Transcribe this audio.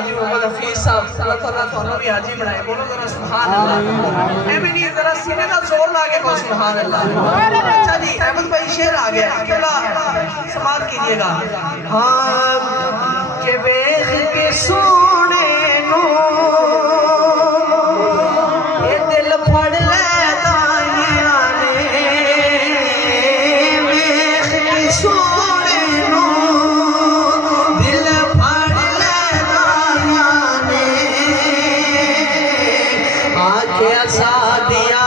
हाजी मोहम्मद हफीज साहब अल्लाह ताला थानू भी हाजी बनाए। बोलो जरा सुभान अल्लाह। मैं भी नहीं जरा सीने का जोर ला के बोलो सुभान अल्लाह। अच्छा जी अहमद भाई शेर आ गया, थोड़ा समाप्त कीजिएगा। हाँ के वेख के सोने नो ये दिल फड़ ले दानिया ने, वेख के सोने नो दिल फड़ ले दानिया ने, आके असा दिया